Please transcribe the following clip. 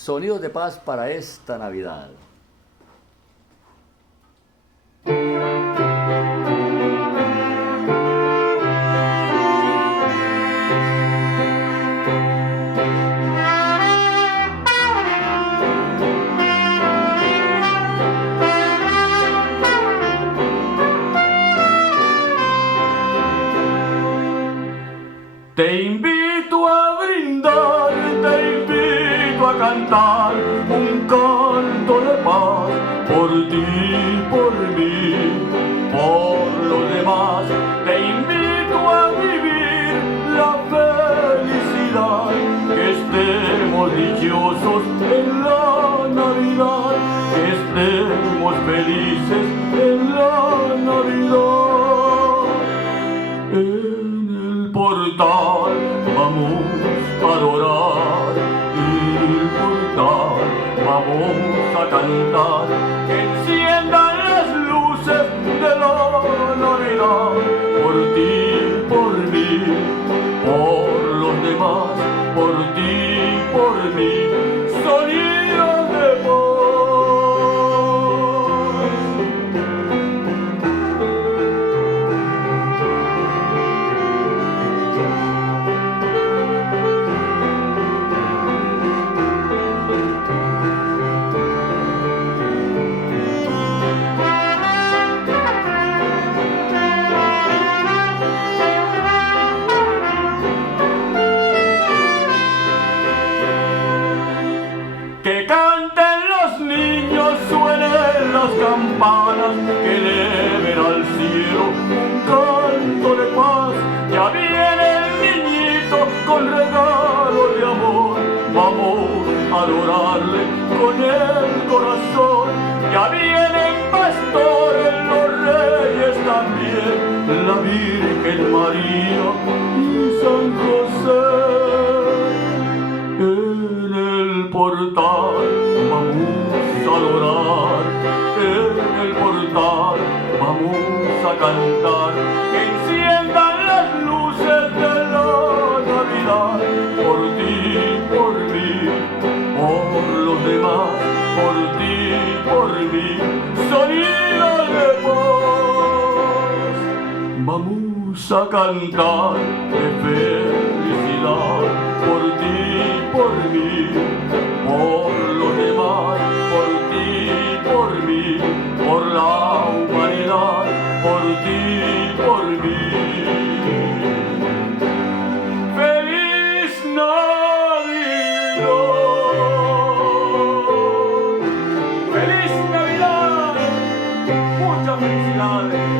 Sonidos de paz para esta Navidad. Te invito a brindar, te invito a cantar un canto de paz por ti, por mí, por los demás. Te invito a vivir la felicidad, que estemos dichosos en la Navidad, que estemos felices en la Navidad. Portal vamos a adorar, el portal vamos a cantar, que enciendan las luces de la Navidad, por ti, por mí, por los demás, por ti, por mí, sonidos de paz. Que canten los niños, suenen las campanas, que eleven al cielo un canto de paz. Ya viene el niñito con regalo de amor, vamos a adorarle con el corazón. Ya vienen pastores, los reyes también, la Virgen María y San José. En el portal vamos a adorar, en el portal vamos a cantar, que enciendan las luces de la Navidad, por ti, por mí, por los demás, por ti, por mí, sonidos de paz. Vamos a cantar de felicidad, por ti, por mí, por los demás, por ti, por mí, por la humanidad, por ti, por mí. ¡Feliz Navidad! ¡Feliz Navidad! ¡Muchas felicidades!